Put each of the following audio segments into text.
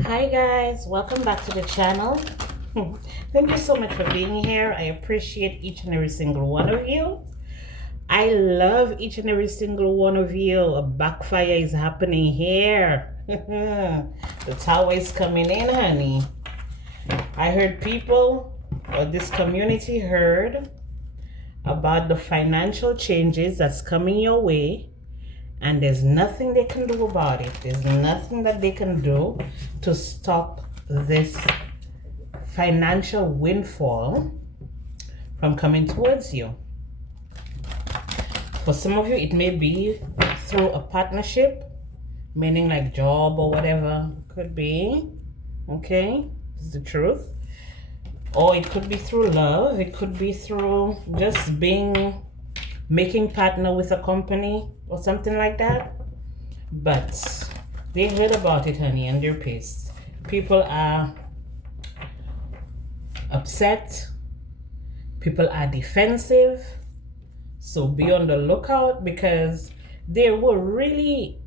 Hi guys, welcome back to the channel. Thank you so much for being here. I appreciate each and every single one of you. I love each and every single one of you. A backfire is happening here. The tower is coming in, honey. I heard people, or this community heard about the financial changes that's coming your way, and there's nothing they can do about it. There's nothing that they can do to stop this financial windfall from coming towards you. For some of you, it may be through a partnership, meaning like job or whatever. Could be, okay, this is the truth. Or it could be through love. It could be through just making partner with a company or something like that. But they heard about it, honey, and they're pissed. People are upset. People are defensive. So be on the lookout, because they were really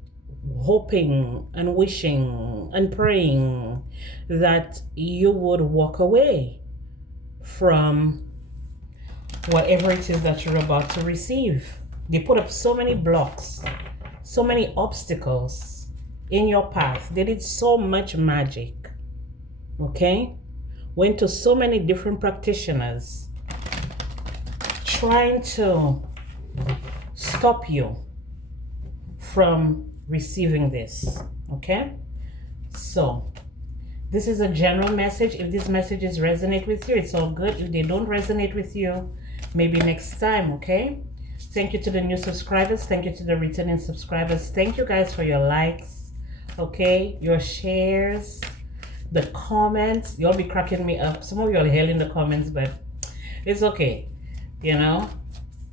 hoping and wishing and praying that you would walk away from whatever it is that you're about to receive. They put up so many blocks, so many obstacles in your path. They did so much magic, okay? Went to so many different practitioners trying to stop you from receiving this, okay? So this is a general message. If these messages resonate with you, it's all good. If they don't resonate with you, maybe next time, okay? Thank you to the new subscribers. Thank you to the returning subscribers. Thank you guys for your likes, okay? Your shares, the comments. You'll be cracking me up. Some of you are hell in the comments, but it's okay, you know?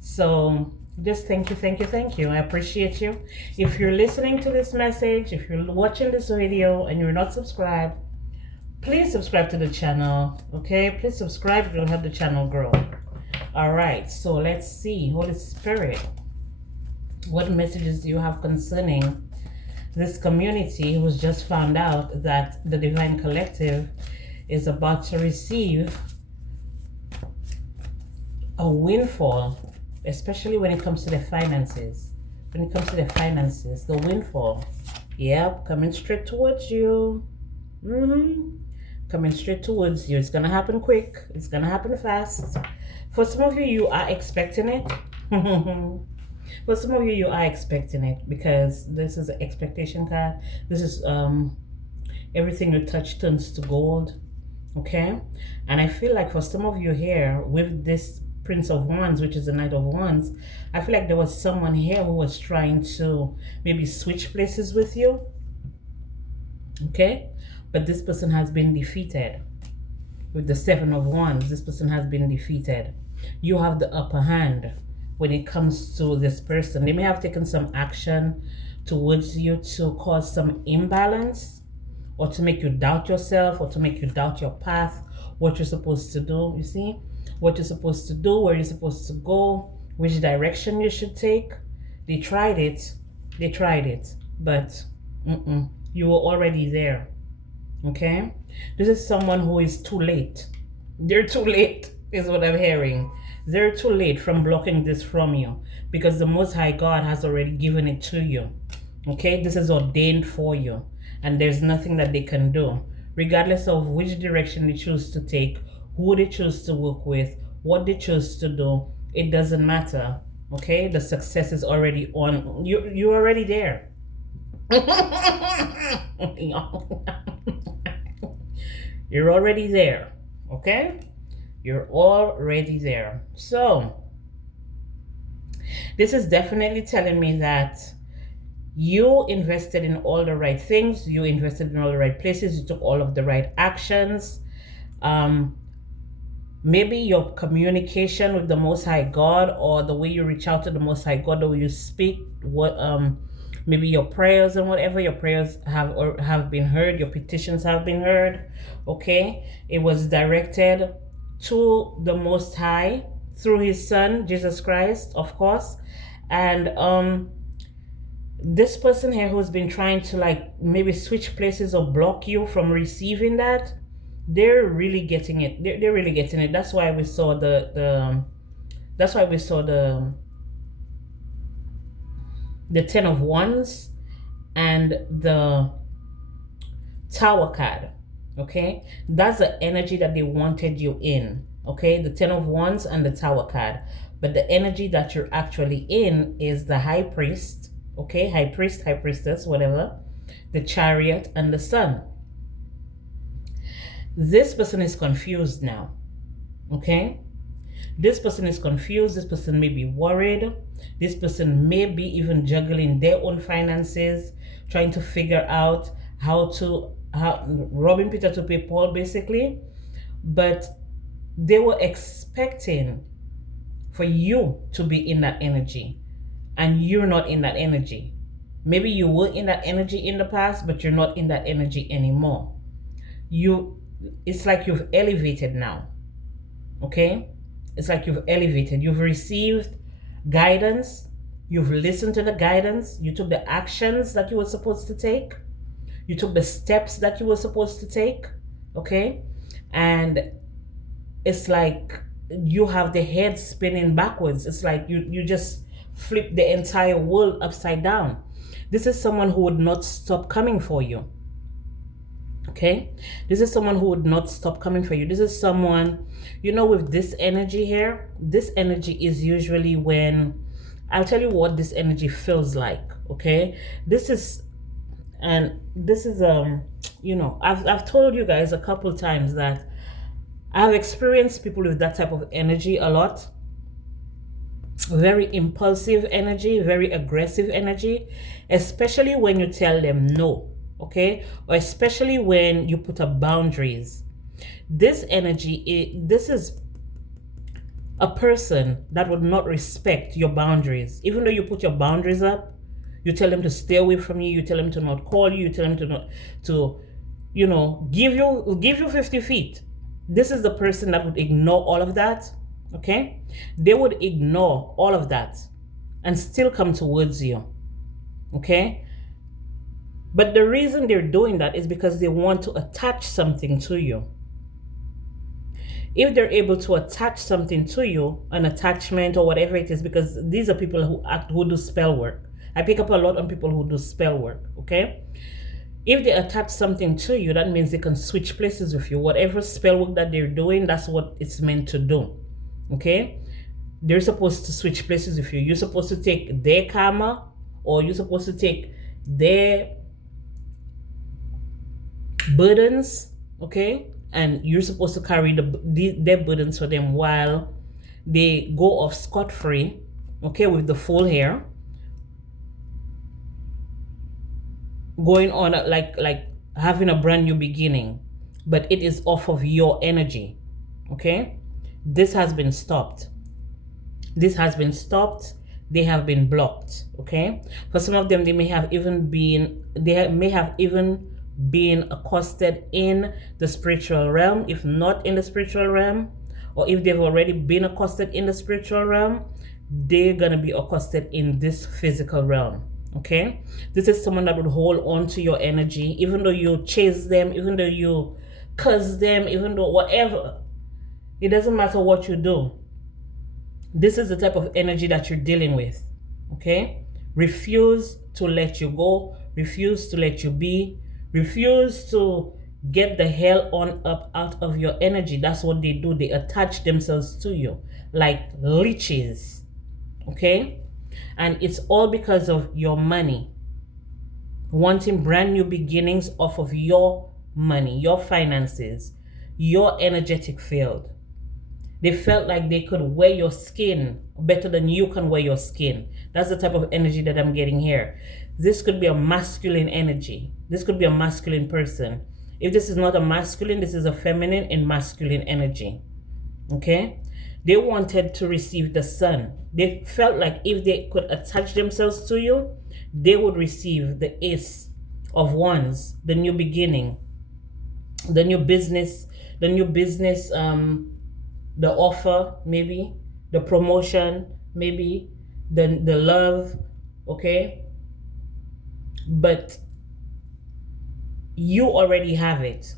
So just thank you, thank you, thank you. I appreciate you. If you're listening to this message, if you're watching this video and you're not subscribed, please subscribe to the channel, okay? Please subscribe. It will help the channel grow. All right, so let's see. Holy Spirit, what messages do you have concerning this community who's just found out that the Divine Collective is about to receive a windfall, especially when it comes to the finances? When it comes to the finances, the windfall, yep, coming straight towards you. Coming straight towards you. It's gonna happen quick. It's gonna happen fast. For some of you, you are expecting it. For some of you, you are expecting it, because this is an expectation card. This is everything you touch turns to gold, okay? And I feel like for some of you here, with this Prince of Wands, which is the Knight of Wands, I feel like there was someone here who was trying to maybe switch places with you, okay? But this person has been defeated. With the Seven of Wands, this person has been defeated. You have the upper hand when it comes to this person. They may have taken some action towards you to cause some imbalance, or to make you doubt yourself, or to make you doubt your path, what you're supposed to do. You see? What you're supposed to do, where you're supposed to go, which direction you should take. They tried it. They tried it. But you were already there. Okay? This is someone who is too late. They're too late, is what I'm hearing. They're too late from blocking this from you, because the Most High God has already given it to you. Okay? This is ordained for you, and there's nothing that they can do. Regardless of which direction they choose to take, who they choose to work with, what they choose to do, it doesn't matter. Okay? The success is already on. You're already there. You're already there, okay? You're already there. So this is definitely telling me that you invested in all the right things. You invested in all the right places. You took all of the right actions. Maybe your communication with the Most High God, or the way you reach out to the Most High God, the way you speak, maybe your prayers and whatever, your prayers have been heard, your petitions have been heard, okay? It was directed to the Most High through his Son, Jesus Christ, of course. And this person here who's been trying to like maybe switch places or block you from receiving that, they're really getting it. They're really getting it. That's why we saw that's why we saw the 10 of Wands and the Tower card. Okay, that's the energy that they wanted you in. Okay, the 10 of Wands and the Tower card, but the energy that you're actually in is the High Priest. Okay, High Priest, High Priestess, whatever, the Chariot and the Sun. This person is confused now. Okay, this person is confused. This person may be worried. This person may be even juggling their own finances, trying to figure out how robbing Peter to pay Paul, basically. But they were expecting for you to be in that energy, and you're not in that energy. Maybe you were in that energy in the past, but you're not in that energy anymore. It's like you've elevated now. Okay, it's like you've elevated. You've received guidance. You've listened to the guidance. You took the actions that you were supposed to take. You took the steps that you were supposed to take. Okay, and it's like you have the head spinning backwards. It's like you just flip the entire world upside down. This is someone who would not stop coming for you. Okay, this is someone who would not stop coming for you. This is someone, with this energy here. This energy is usually when, I'll tell you what this energy feels like. Okay, this is I've told you guys a couple times that I've experienced people with that type of energy a lot. Very impulsive energy, very aggressive energy, especially when you tell them no. Okay, or especially when you put up boundaries. This energy, this is a person that would not respect your boundaries. Even though you put your boundaries up, you tell them to stay away from you, you tell them to not call you, you tell them to not give you 50 feet. This is the person that would ignore all of that. Okay, they would ignore all of that and still come towards you. Okay, but the reason they're doing that is because they want to attach something to you. If they're able to attach something to you, an attachment or whatever it is, because these are people who do spell work. I pick up a lot on people who do spell work. Okay, if they attach something to you, that means they can switch places with you. Whatever spell work that they're doing, that's what it's meant to do. Okay, they're supposed to switch places with you. You're supposed to take their karma, or you're supposed to take their burdens. Okay, and you're supposed to carry their burdens for them while they go off scot-free. Okay, with the full hair, going on like having a brand new beginning, but it is off of your energy. Okay, this has been stopped. This has been stopped. They have been blocked. Okay, for some of them, they may have even been accosted in the spiritual realm. If not in the spiritual realm, or if they've already been accosted in the spiritual realm, they're gonna be accosted in this physical realm. Okay, this is someone that would hold on to your energy, even though you chase them, even though you curse them, even though whatever. It doesn't matter what you do. This is the type of energy that you're dealing with. Okay, refuse to let you go. Refuse to let you be. Refuse to get the hell on up out of your energy. That's what they do. They attach themselves to you like leeches. Okay, and it's all because of your money. Wanting brand new beginnings off of your money, your finances, your energetic field. They felt like they could wear your skin better than you can wear your skin. That's the type of energy that I'm getting here. This could be a masculine energy. This could be a masculine person. If this is not a masculine, this is a feminine and masculine energy. Okay? They wanted to receive the sun. They felt like if they could attach themselves to you, they would receive the Ace of Wands, the new beginning, the new business, the offer, maybe the promotion, maybe the love. Okay, but you already have it.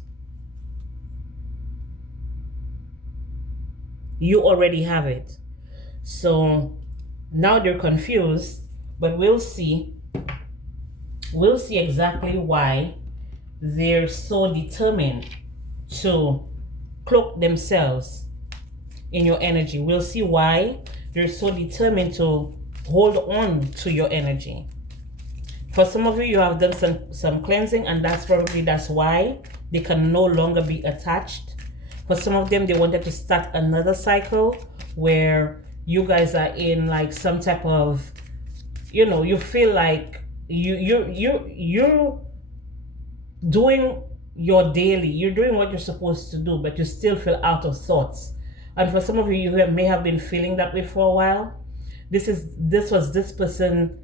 You already have it. So now they're confused, but we'll see exactly why they're so determined to cloak themselves in your energy. We'll see why they're so determined to hold on to your energy. For some of you, you have done some cleansing, and that's why they can no longer be attached. For some of them, they wanted to start another cycle where you guys are in like some type of, you feel like you're doing your daily, you're doing what you're supposed to do, but you still feel out of sorts. And for some of you, you may have been feeling that way for a while. This was this person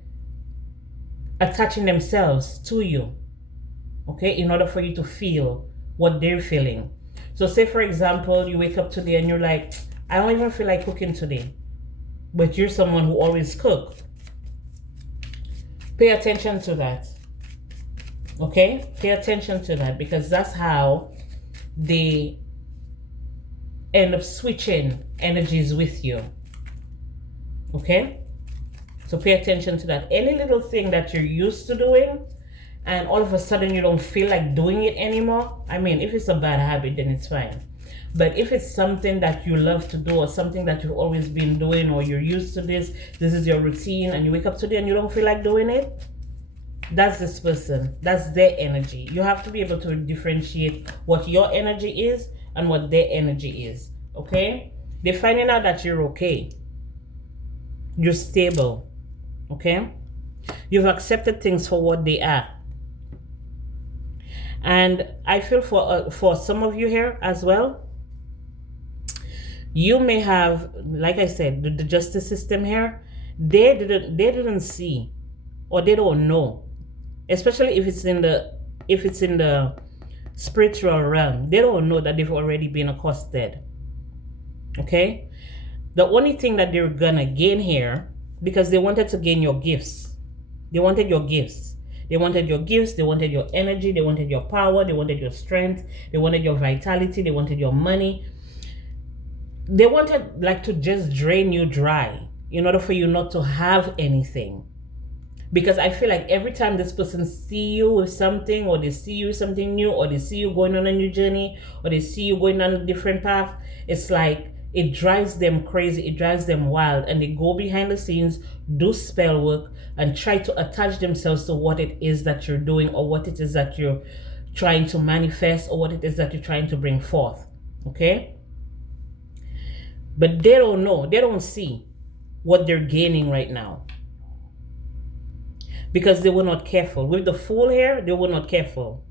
attaching themselves to you, okay, in order for you to feel what they're feeling. So say, for example, you wake up today and you're like, I don't even feel like cooking today, but you're someone who always cooks. Pay attention to that, okay? Pay attention to that, because that's how they end up switching energies with you, okay? So pay attention to that. Any little thing that you're used to doing and all of a sudden you don't feel like doing it anymore. I mean, if it's a bad habit, then it's fine. But if it's something that you love to do, or something that you've always been doing, or you're used to this is your routine, and you wake up today and you don't feel like doing it, that's this person. That's their energy. You have to be able to differentiate what your energy is and what their energy is, okay? They're finding out that you're okay. You're stable. Okay, you've accepted things for what they are. And I feel for some of you here as well, you may have, like I said, the justice system here, they didn't see, or they don't know, especially if it's in the spiritual realm, they don't know that they've already been accosted. Okay, the only thing that they're gonna gain here, because they wanted to gain your gifts. They wanted your gifts. They wanted your gifts. They wanted your energy. They wanted your power. They wanted your strength. They wanted your vitality. They wanted your money. They wanted like to just drain you dry in order for you not to have anything. Because I feel like every time this person see you with something, or they see you with something new, or they see you going on a new journey, or they see you going on a different path, it's like it drives them crazy, it drives them wild, and they go behind the scenes, do spell work, and try to attach themselves to what it is that you're doing, or what it is that you're trying to manifest, or what it is that you're trying to bring forth, okay? But they don't know, they don't see what they're gaining right now, because they were not careful. With the Fool here, they were not careful.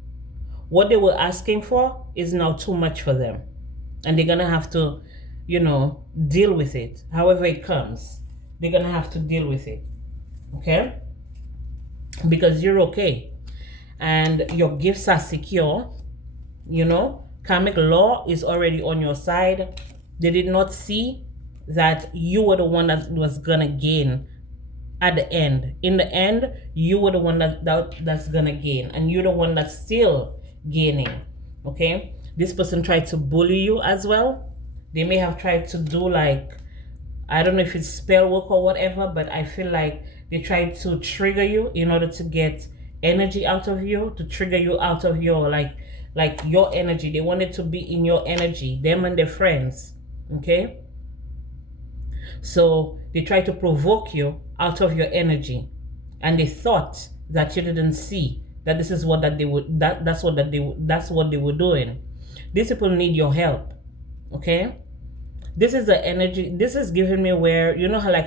What they were asking for is now too much for them, and they're gonna have to, deal with it. However it comes, they're gonna have to deal with it, okay? Because you're okay, and your gifts are secure. Karmic law is already on your side. They did not see that you were the one that was gonna gain at the end. In the end, you were the one that's gonna gain, and you're the one that's still gaining, okay? This person tried to bully you as well. They may have tried to do like, I don't know if it's spell work or whatever, but I feel like they tried to trigger you in order to get energy out of you, to trigger you out of your like your energy. They wanted to be in your energy, them and their friends, okay? So they tried to provoke you out of your energy, and they thought that you didn't see that this is what that they would that's what they were doing. These people need your help, okay? This is the energy. This is giving me where,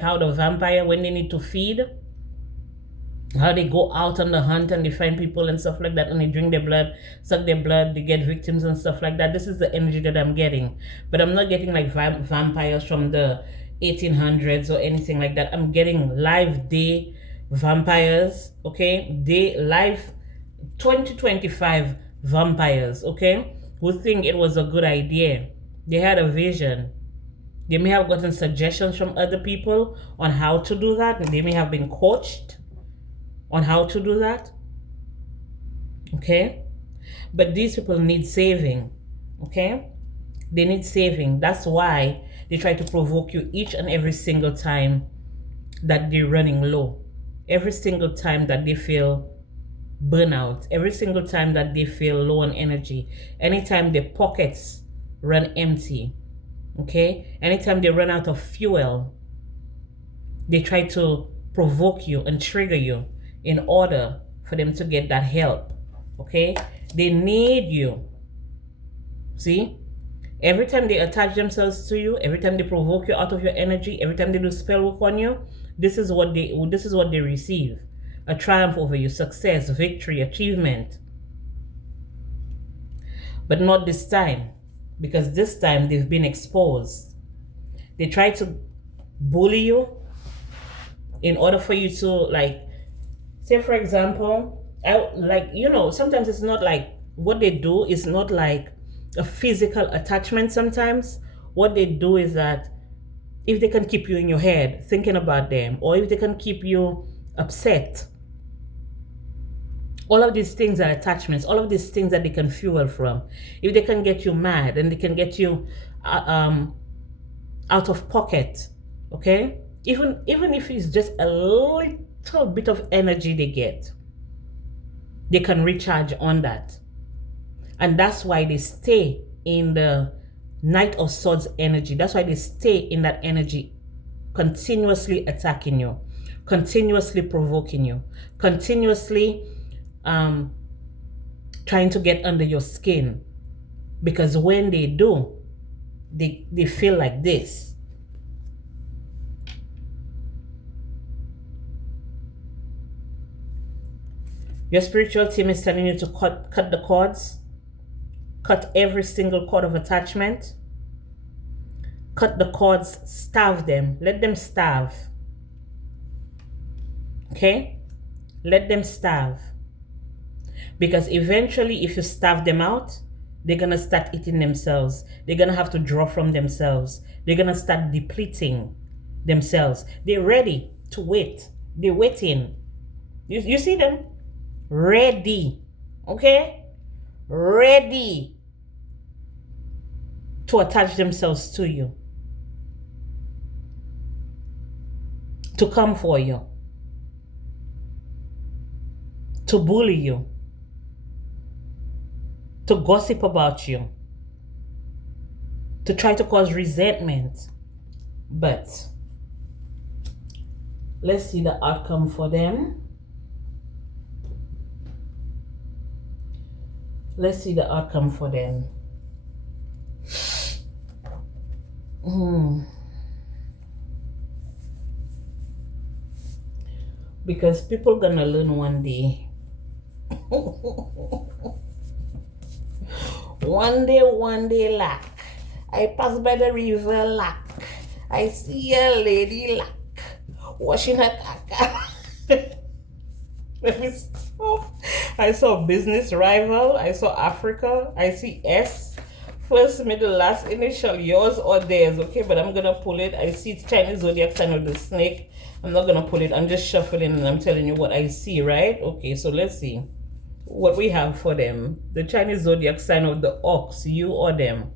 how the vampire, when they need to feed, how they go out on the hunt and they find people and stuff like that, and they drink their blood, suck their blood, they get victims and stuff like that. This is the energy that I'm getting, but I'm not getting like vampires from the 1800s or anything like that. I'm getting live day vampires, okay? Day live 2025 vampires, okay? Who think it was a good idea. They had a vision. They may have gotten suggestions from other people on how to do that. They may have been coached on how to do that. Okay? But these people need saving. Okay? They need saving. That's why they try to provoke you each and every single time that they're running low. Every single time that they feel burnout. Every single time that they feel low on energy. Anytime their pockets run empty. Okay? Anytime they run out of fuel, they try to provoke you and trigger you in order for them to get that help. Okay? They need you. See? Every time they attach themselves to you, every time they provoke you out of your energy, every time they do spell work on you, this is what they receive. A triumph over you, success, victory, achievement. But not this time, because this time they've been exposed. They try to bully you in order for you to, like, say for example, sometimes it's not like what they do is not like a physical attachment. Sometimes what they do is that if they can keep you in your head thinking about them, or if they can keep you upset, all of these things are attachments, all of these things that they can fuel from. If they can get you mad and they can get you out of pocket, okay? Even if it's just a little bit of energy they get, they can recharge on that. And that's why they stay in the Knight of Swords energy. That's why they stay in that energy, continuously attacking you, continuously provoking you, continuously trying to get under your skin. Because when they do, they feel like this. Your spiritual team is telling you to cut the cords. Cut every single cord of attachment. Cut the cords, starve them. Let them starve. Okay? Let them starve. Because eventually, if you starve them out, they're going to start eating themselves. They're going to have to draw from themselves. They're going to start depleting themselves. They're ready to wait. They're waiting. You see them? Ready. Okay? Ready to attach themselves to you. To come for you. To bully you. To gossip about you. To try to cause resentment. But let's see the outcome for them. Let's see the outcome for them. Because people gonna learn one day. One day, lack. I pass by the river, lack. I see a lady, lack, washing her caca. Let me stop. I saw business rival. I saw Africa. I see S. First, middle, last initial, yours or theirs. Okay, but I'm gonna pull it. I see Chinese zodiac sign of the snake. I'm not gonna pull it. I'm just shuffling and I'm telling you what I see, right? Okay, so let's see what we have for them. The Chinese zodiac sign of the ox, you or them.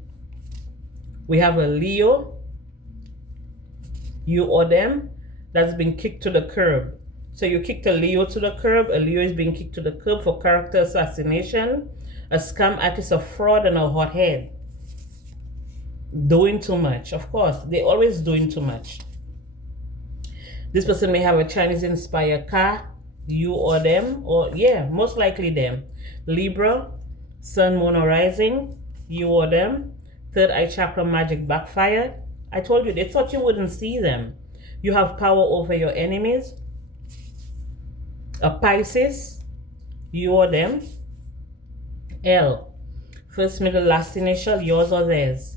We have a Leo, you or them, that's been kicked to the curb. So you kicked a Leo to the curb. A Leo is being kicked to the curb for character assassination, a scam artist, a fraud, and a hothead. Doing too much. Of course, they're always doing too much. This person may have a Chinese-inspired car, you or them, or yeah, most likely them. Libra, Sun, Moon, or Rising, you or them. Third eye chakra magic backfired. I told you, they thought you wouldn't see them. You have power over your enemies. A Pisces, you or them. L, first, middle, last initial, yours or theirs.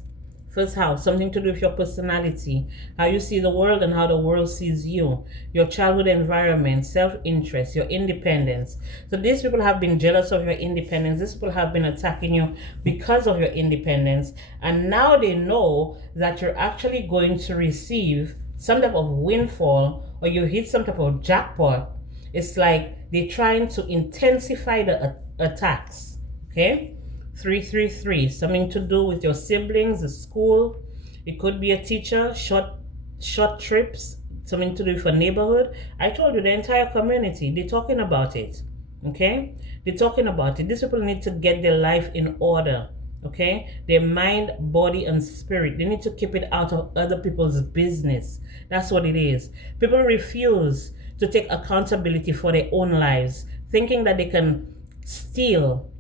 First house, something to do with your personality, how you see the world and how the world sees you, your childhood environment, self-interest, your independence. So these people have been jealous of your independence. These people have been attacking you because of your independence. And now they know that you're actually going to receive some type of windfall, or you hit some type of jackpot, It's like they're trying to intensify the attacks. Okay? 333, something to do with your siblings, the school. It could be a teacher, short trips, something to do with a neighborhood. I told you, the entire community, they're talking about it. Okay? They're talking about it. These people need to get their life in order. Okay? Their mind, body, and spirit. They need to keep it out of other people's business. That's what it is. People refuse to take accountability for their own lives, thinking that they can steal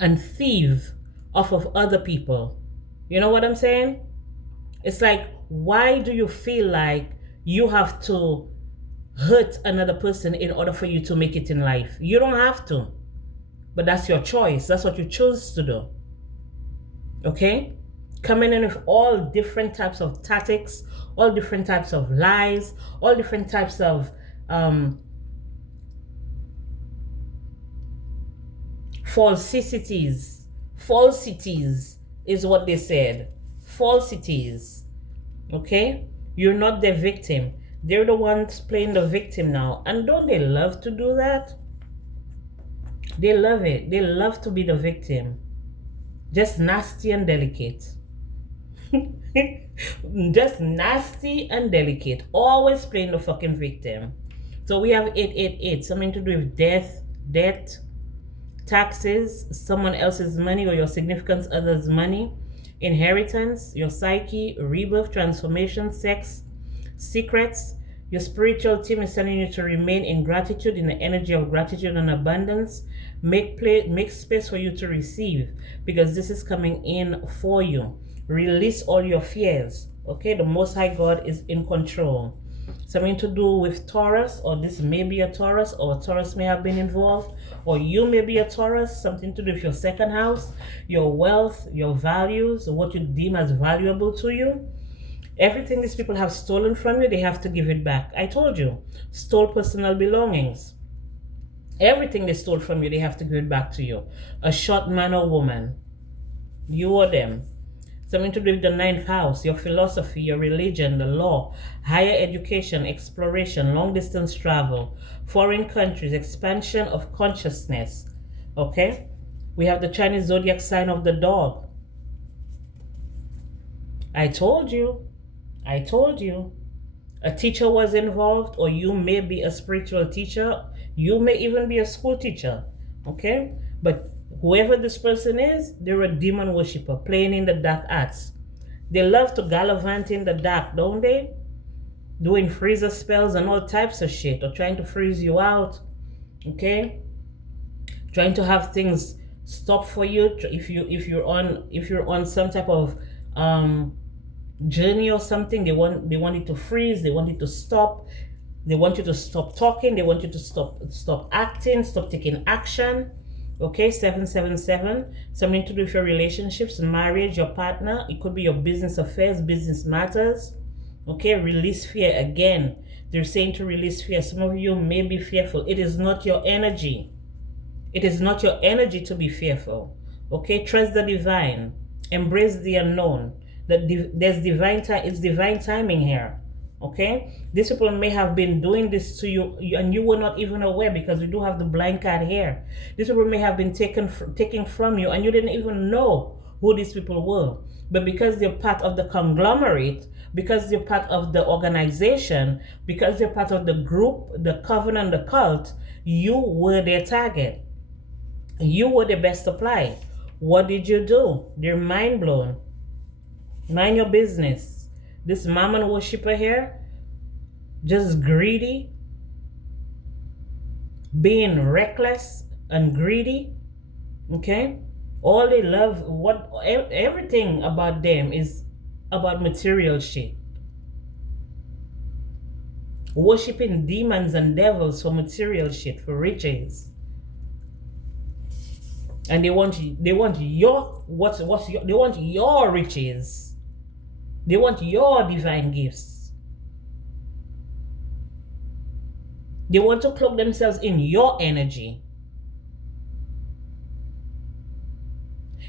and thieve off of other people. You know what I'm saying? It's like, why do you feel like you have to hurt another person in order for you to make it in life? You don't have to, but that's your choice. That's what you choose to do. Okay? Coming in with all different types of tactics, all different types of lies, all different types of falsities is what they said. Falsities. Okay? You're not the victim. They're the ones playing the victim now. And don't they love to do that? They love it. They love to be the victim. Just nasty and delicate. Just nasty and delicate. Always playing the fucking victim. So we have 888. Something to do with death, taxes, someone else's money or your significant other's money, inheritance, your psyche, rebirth, transformation, sex, secrets. Your spiritual team is telling you to remain in gratitude, in the energy of gratitude and abundance. Make space for you to receive, because this is coming in for you. Release all your fears. Okay, the Most High God is in control. Something to do with Taurus, or this may be a Taurus, or Taurus may have been involved, or you may be a Taurus. Something to do with your second house, your wealth, your values, what you deem as valuable to you. Everything these people have stolen from you, they have to give it back. I told you, stole personal belongings. Everything they stole from you, they have to give it back to you. A short man or woman, you or them. Something to do with the ninth house, your philosophy, your religion, the law, higher education, exploration, long distance travel, foreign countries, expansion of consciousness. Okay? We have the Chinese zodiac sign of the dog. I told you. A teacher was involved, or you may be a spiritual teacher. You may even be a school teacher. Okay? But whoever this person is, they're a demon worshiper playing in the dark arts. They love to gallivant in the dark, don't they? Doing freezer spells and all types of shit, or trying to freeze you out. Okay? Trying to have things stop for you if you're on some type of journey or something. They want it to freeze, they want it to stop, they want you to stop talking, they want you to stop acting, stop taking action. Okay, 777, something to do with your relationships, marriage, your partner. It could be your business affairs, business matters. Okay, release fear. Again, they're saying to release fear. Some of you may be fearful. It is not your energy. It is not your energy to be fearful. Okay, trust the divine. Embrace the unknown. There's divine time. It's divine timing here. Okay, these people may have been doing this to you and you were not even aware, because we do have the blind card here. These people may have been taking from you and you didn't even know who these people were. But because they're part of the conglomerate, because they're part of the organization, because they're part of the group, the covenant, the cult, you were their target. You were the best supply. What did you do? They're mind blown. Mind your business. This mammon worshiper here, just greedy, being reckless and greedy. Okay? All they love, everything about them is about material shit. Worshipping demons and devils for material shit, for riches. And they want your riches. They want your divine gifts. They want to cloak themselves in your energy.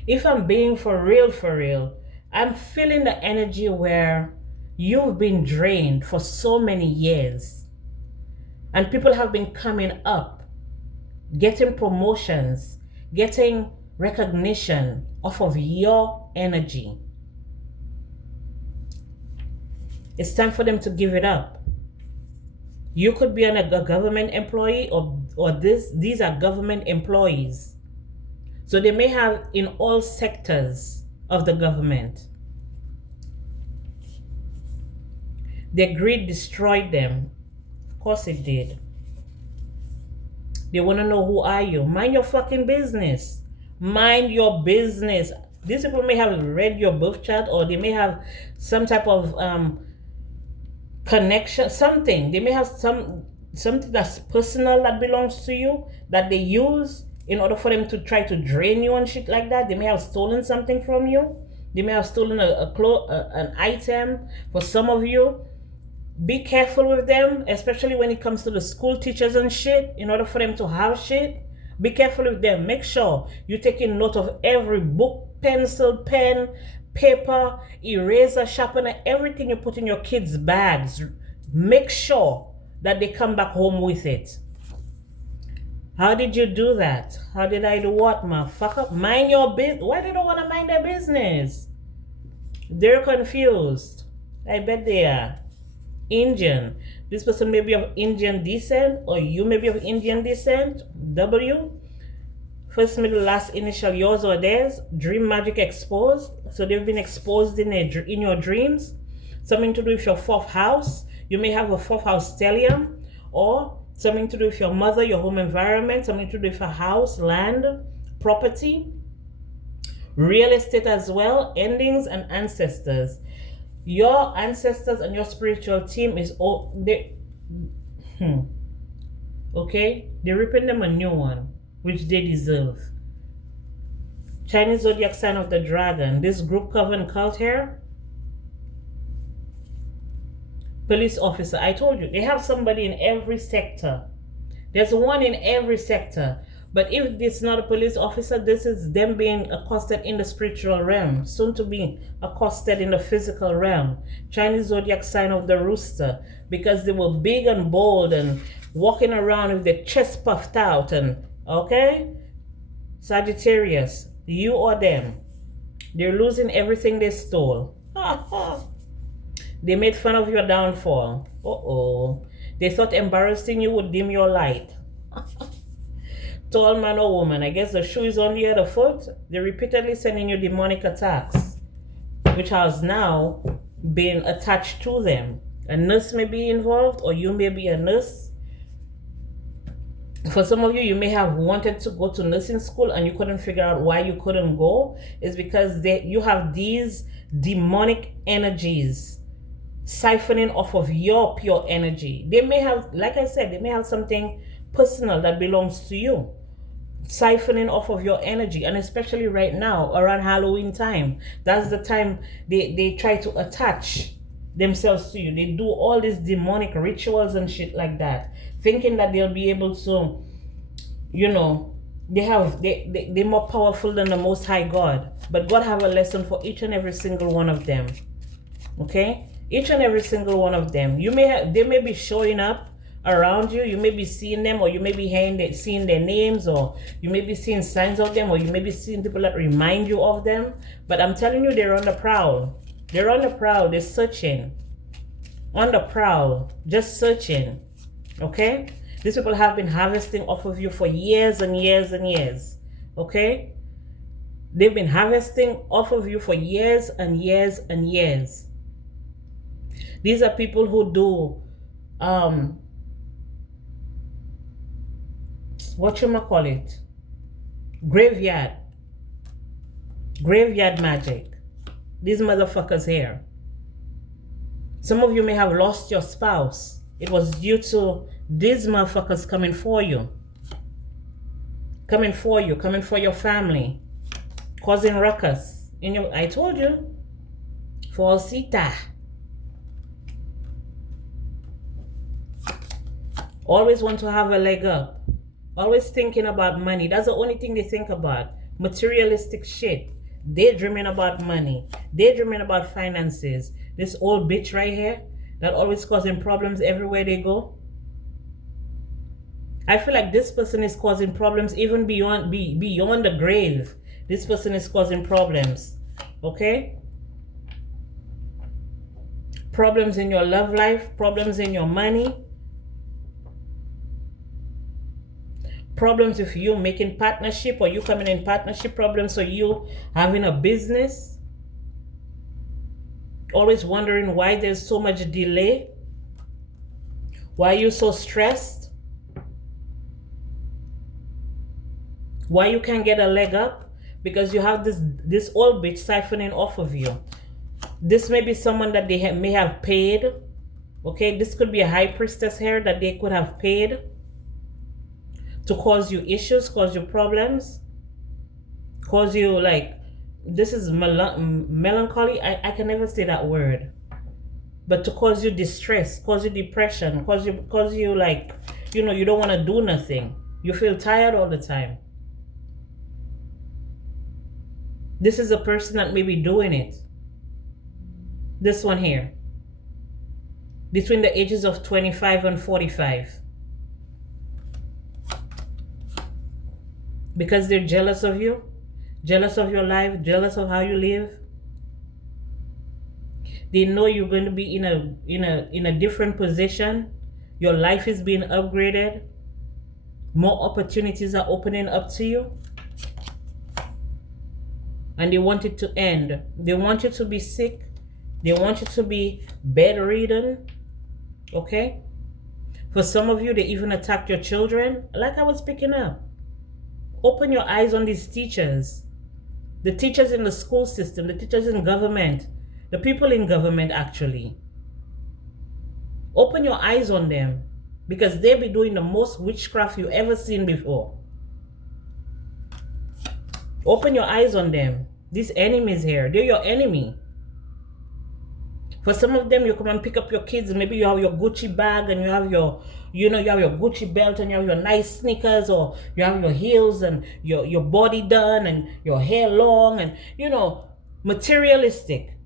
If I'm being for real, I'm feeling the energy where you've been drained for so many years. And people have been coming up, getting promotions, getting recognition off of your energy. It's time for them to give it up. You could be a government employee, or these are government employees. So they may have in all sectors of the government. Their greed destroyed them. Of course it did. They want to know, who are you? Mind your fucking business. Mind your business. These people may have read your birth chart, or they may have some type of connection, something. They may have something that's personal that belongs to you that they use in order for them to try to drain you and shit like that. They may have stolen something from you. They may have stolen an item. For some of you, be careful with them, especially when it comes to the school teachers and shit. In order for them to have shit, be careful with them. Make sure you're taking note of every book, pencil, pen, paper, eraser, sharpener, everything you put in your kids' bags. Make sure that they come back home with it. How did you do that? How did I do what, motherfucker? Mind your business. Why they don't want to mind their business? They're confused. I bet they are. Indian. This person may be of Indian descent, or you may be of Indian descent. W. First, middle, last initial, yours or theirs. Dream magic exposed. So they've been exposed in your dreams. Something to do with your fourth house. You may have a fourth house stellium, or something to do with your mother, your home environment, something to do with a house, land, property, real estate as well, endings, and ancestors. Your ancestors and your spiritual team is all okay, they're ripping them a new one, which they deserve. Chinese zodiac sign of the dragon. This group coven cult here. Police officer. I told you, they have somebody in every sector. There's one in every sector. But if it's not a police officer, this is them being accosted in the spiritual realm, soon to be accosted in the physical realm. Chinese zodiac sign of the rooster, because they were big and bold and walking around with their chest puffed out. And okay, Sagittarius, you or them, they're losing everything they stole. They made fun of your downfall. They thought embarrassing you would dim your light. Tall man or woman, I guess the shoe is on the other foot. They're repeatedly sending you demonic attacks, which has now been attached to them. A nurse may be involved, or you may be a nurse. For some of you, you may have wanted to go to nursing school and you couldn't figure out why you couldn't go. It's because you have these demonic energies siphoning off of your pure energy. They may have, like I said, they may have something personal that belongs to you, siphoning off of your energy. And especially right now, around Halloween time, that's the time they try to attach themselves to you. They do all these demonic rituals and shit like that, thinking that they'll be able to, they're more powerful than the Most High God. But God have a lesson for each and every single one of them. Okay, each and every single one of them. They may be showing up around you. You may be seeing them, or you may be seeing their names, or you may be seeing signs of them, or you may be seeing people that remind you of them. But I'm telling you, they're on the prowl. They're on the prowl. They're searching. On the prowl. Just searching. Okay? These people have been harvesting off of you for years and years and years. Okay? They've been harvesting off of you for years and years and years. These are people who do graveyard magic. These motherfuckers here. Some of you may have lost your spouse. It was due to these motherfuckers coming for you, coming for your family, causing ruckus in your, I told you, falsita. Always want to have a leg up. Always thinking about money. That's the only thing they think about. Materialistic shit. Daydreaming about money. Daydreaming about finances. This old bitch right here that always causing problems everywhere they go. I feel like this person is causing problems even beyond the grave. This person is causing problems. Okay? Problems in your love life, problems in your money, problems with you making partnership or you coming in partnership, problems or you having a business. Always wondering why there's so much delay. Why are you so stressed? Why you can't get a leg up? Because you have this old bitch siphoning off of you. This may be someone that they may have paid. Okay, this could be a high priestess here that they could have paid to cause you issues, cause you problems, cause you like, this is melancholy. I can never say that word. But to cause you distress, cause you depression, cause you like, you know, you don't want to do nothing. You feel tired all the time. This is a person that may be doing it. This one here. Between the ages of 25 and 45. Because they're jealous of you, jealous of your life, jealous of how you live. They know you're going to be in a different position. Your life is being upgraded. More opportunities are opening up to you. And they want it to end. They want you to be sick. They want you to be bedridden. Okay? For some of you, they even attacked your children. Like I was picking up. Open your eyes on these teachers. The teachers in the school system. The teachers in government. The people in government, actually. Open your eyes on them. Because they be doing the most witchcraft you ever seen before. Open your eyes on them. These enemies here, they're your enemy. For some of them, you come and pick up your kids and maybe you have your Gucci bag and you have your, you have your Gucci belt and you have your nice sneakers, or you have your heels and your body done and your hair long and, materialistic.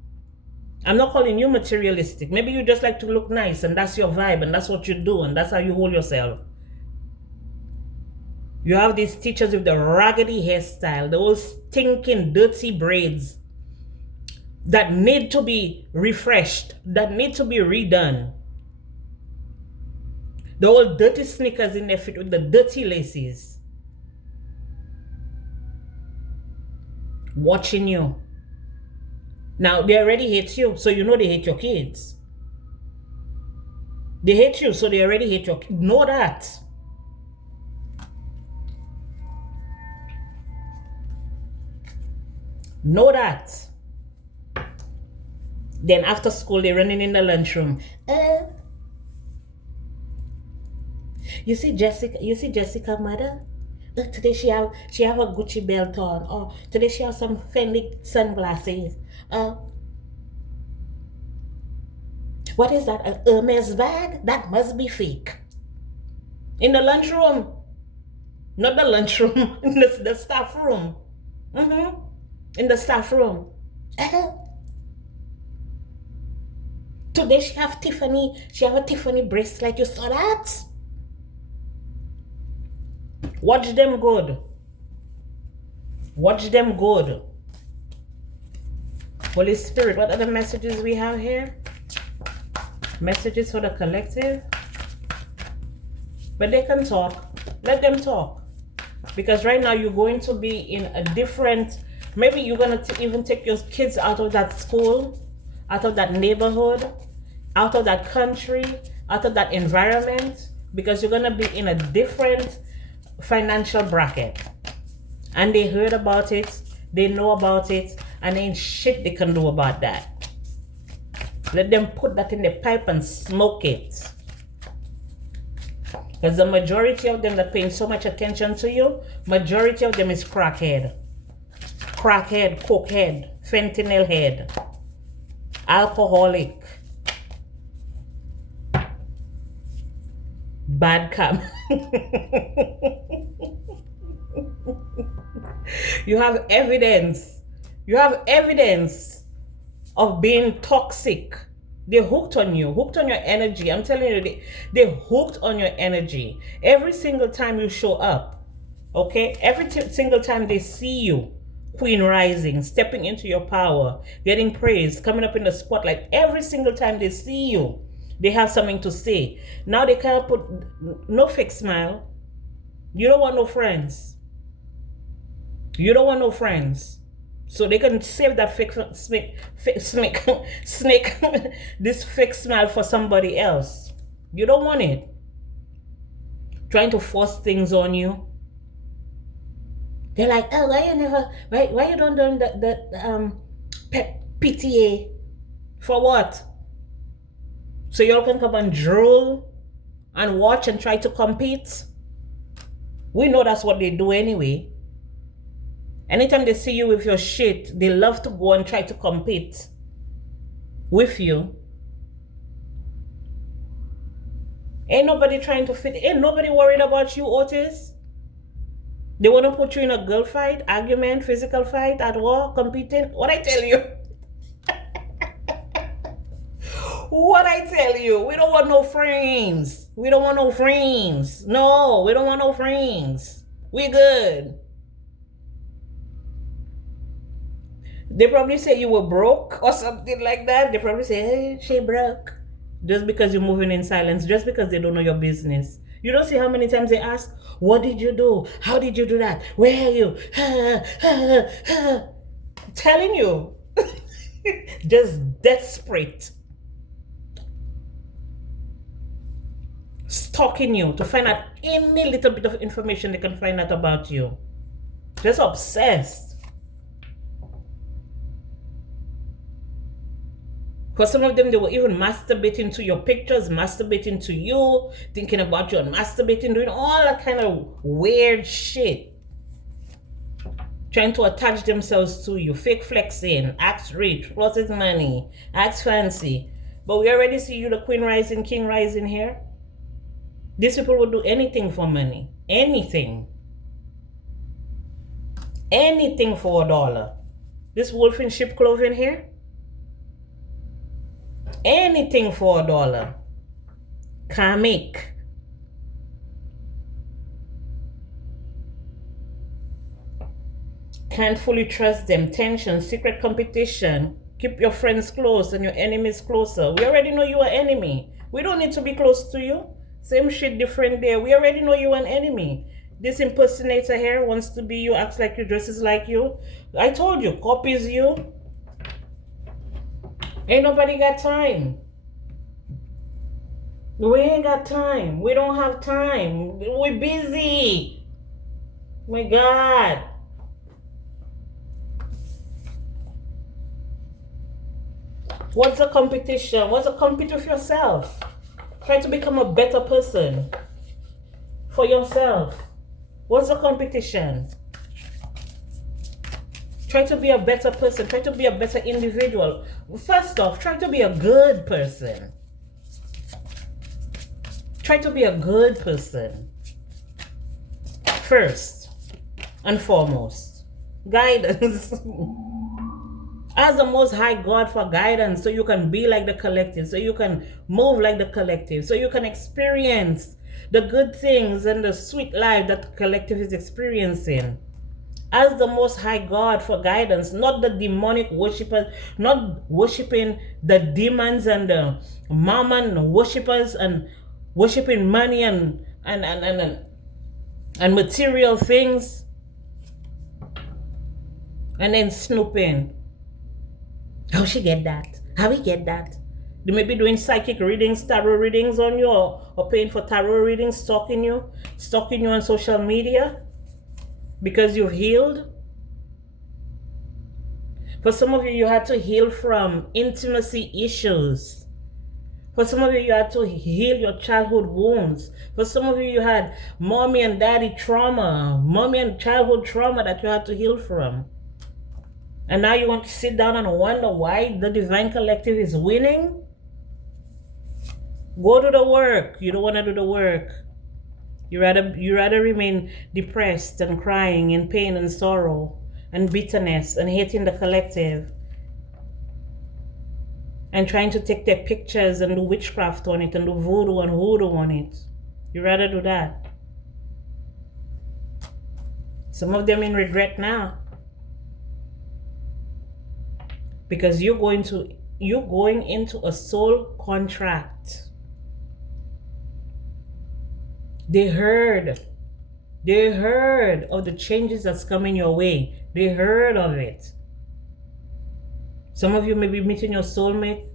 I'm not calling you materialistic. Maybe you just like to look nice and that's your vibe and that's what you do and that's how you hold yourself. You have these teachers with the raggedy hairstyle, the old stinking dirty braids that need to be refreshed, that need to be redone. The old dirty sneakers in their feet with the dirty laces. Watching you. Now, they already hate you, so you know they hate your kids. They hate you, so they already hate your kids. Know that. Know that. Then after school, they're running in the lunchroom. You see Jessica, mother? Today she have a Gucci belt on. Or today she have some Fendi sunglasses. What is that? An Hermes bag? That must be fake. In the lunchroom. Not the lunchroom. In the staff room. In the staff room. Today she have a Tiffany bracelet. You saw that? Watch them good. Watch them good. Holy Spirit, what are the messages we have here? Messages for the collective. But they can talk. Let them talk. Because right now you're going to be in a different... Maybe you're going to even take your kids out of that school, out of that neighborhood, out of that country, out of that environment, because you're going to be in a different financial bracket. And they heard about it, they know about it, and ain't shit they can do about that. Let them put that in the pipe and smoke it. Because the majority of them that paying so much attention to you, majority of them is crackhead. Crackhead, cokehead, fentanyl head, alcoholic, bad cam. You have evidence. You have evidence of being toxic They're hooked on you, hooked on your energy. I'm telling you, they're hooked on your energy. Every single time you show up, okay? Every single time they see you, Queen Rising, stepping into your power, getting praise, coming up in the spotlight, every single time they see you, they have something to say. Now they can't put no fake smile. You don't want no friends. You don't want no friends. So they can save that fake snake, this fake smile for somebody else. You don't want it. Trying to force things on you. They're like, oh, why you don't do that PTA? For what? So y'all can come and drool and watch and try to compete? We know that's what they do anyway. Anytime they see you with your shit, they love to go and try to compete with you. Ain't nobody trying to fit. Ain't nobody worried about you, Otis. They want to put you in a girl fight, argument, physical fight, at war, competing. What I tell you? What I tell you? We don't want no friends. We don't want no friends. No, we don't want no friends. We good. They probably say you were broke or something like that. They probably say, hey, she broke. Just because you're moving in silence, just because they don't know your business. You don't see how many times they ask, what did you do? How did you do that? Where are you? Telling you. Just desperate. Stalking you to find out any little bit of information they can find out about you. Just obsessed. Because some of them, they were even masturbating to your pictures, masturbating to you, thinking about you and masturbating, doing all that kind of weird shit. Trying to attach themselves to you, fake flexing, act rich, closet money, act fancy. But we already see you, the Queen Rising, King Rising here. These people will do anything for money. Anything. Anything for $1. This wolf in sheep clothing here. Anything for $1. Karmic. Can't fully trust them. Tension, secret competition. Keep your friends close and your enemies closer. We already know you are enemy. We don't need to be close to you. Same shit, different day. We already know you are an enemy. This impersonator here wants to be you, acts like you, dresses like you. I told you, copies you. Ain't nobody got time. We ain't got time. We don't have time. We're busy. My God. What's the competition? What's the compete with yourself? Try to become a better person for yourself. What's the competition? Try to be a better person. Try to be a better individual. First off, try to be a good person. Try to be a good person. First and foremost. Guidance. Ask the Most High God for guidance so you can be like the collective, so you can move like the collective, so you can experience the good things and the sweet life that the collective is experiencing. Ask the Most High God for guidance, not the demonic worshippers, not worshiping the demons and the mammon worshippers and worshiping money and material things, and then snooping. How she get that? How we get that? They may be doing psychic readings, tarot readings on you, or paying for tarot readings, stalking you on social media because you've healed. For some of you, you had to heal from intimacy issues. For some of you, you had to heal your childhood wounds. For some of you, you had mommy and daddy trauma, mommy and childhood trauma that you had to heal from. And now you want to sit down and wonder why the Divine Collective is winning? Go do the work. You don't want to do the work. You rather remain depressed and crying in pain and sorrow and bitterness and hating the collective. and trying to take their pictures and do witchcraft on it and do voodoo and hoodoo on it. You rather do that. Some of them in regret now. Because you're going into a soul contract. They heard of the changes that's coming your way. They heard of it. Some of you may be meeting your soulmate.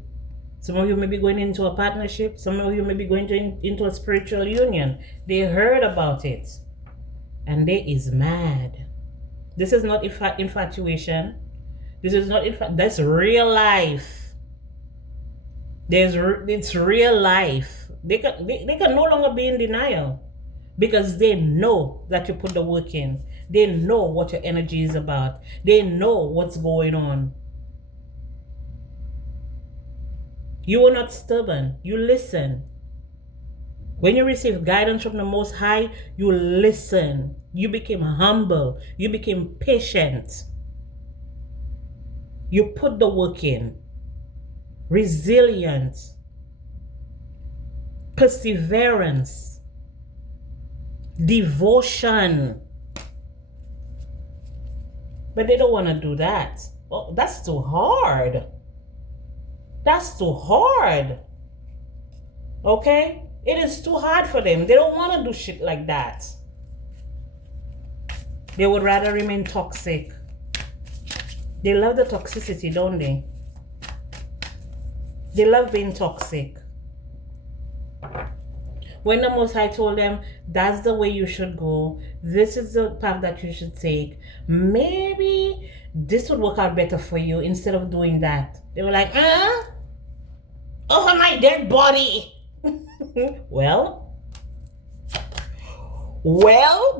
Some of you may be going into a partnership. Some of you may be going into a spiritual union. They heard about it. And they is mad. This is not infatuation. This is not that's real life. It's real life. They can no longer be in denial because they know that you put the work in. They know what your energy is about. They know what's going on. You were not stubborn. You listen. When you receive guidance from the Most High, you listen. You became humble. You became patient. You put the work in. Resilience. Perseverance. Devotion. But they don't want to do that. Oh, that's too hard. That's too hard. Okay? It is too hard for them. They don't want to do shit like that. They would rather remain toxic. They love the toxicity, don't they? They love being toxic. When the Most High told them, that's the way you should go, this is the path that you should take, maybe this would work out better for you instead of doing that. They were like, over my dead body. Well,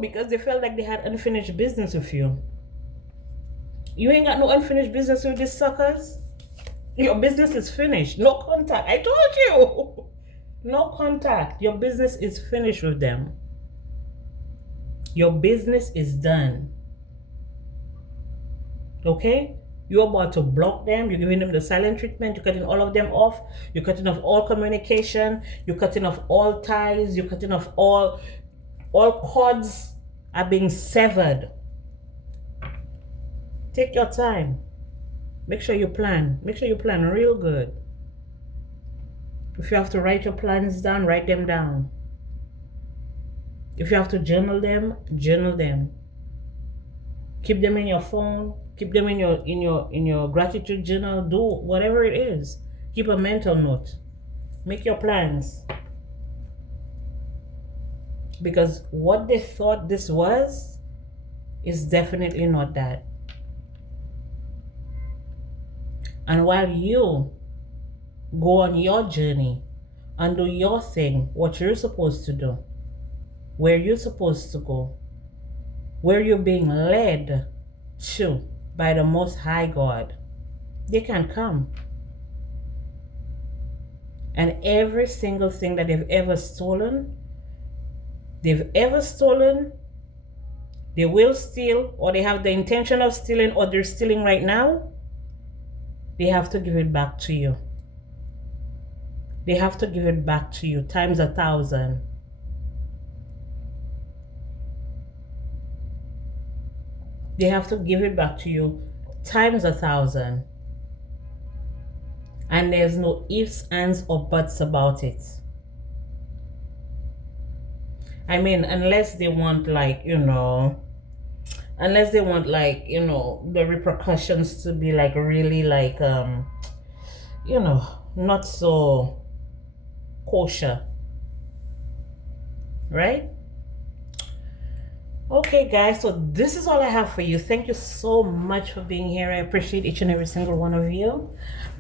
because they felt like they had unfinished business with you. You ain't got no unfinished business with these suckers. Your business is finished. No contact. I told you. No contact. Your business is finished with them. Your business is done. Okay? You're about to block them. You're giving them the silent treatment. You're cutting all of them off. You're cutting off all communication. You're cutting off all ties. You're cutting off all cords are being severed. Take your time. Make sure you plan. Make sure you plan real good. If you have to write your plans down, write them down. If you have to journal them, journal them. Keep them in your phone. Keep them in your gratitude journal. Do whatever it is. Keep a mental note. Make your plans. Because what they thought this was is definitely not that. And while you go on your journey and do your thing, what you're supposed to do, where you're supposed to go, where you're being led to by the Most High God, they can come. And every single thing that they've ever stolen, they will steal, or they have the intention of stealing, or they're stealing right now, they have to give it back to you. They have to give it back to you times 1,000. They have to give it back to you times 1,000. And there's no ifs, ands, or buts about it. I mean, unless they want the repercussions to be really not so kosher, right? Okay, guys, so this is all I have for you. Thank you so much for being here. I appreciate each and every single one of you.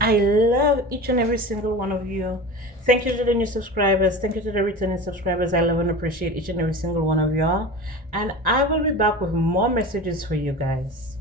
I love each and every single one of you. Thank you to the new subscribers. Thank you to the returning subscribers. I love and appreciate each and every single one of y'all. And I will be back with more messages for you guys.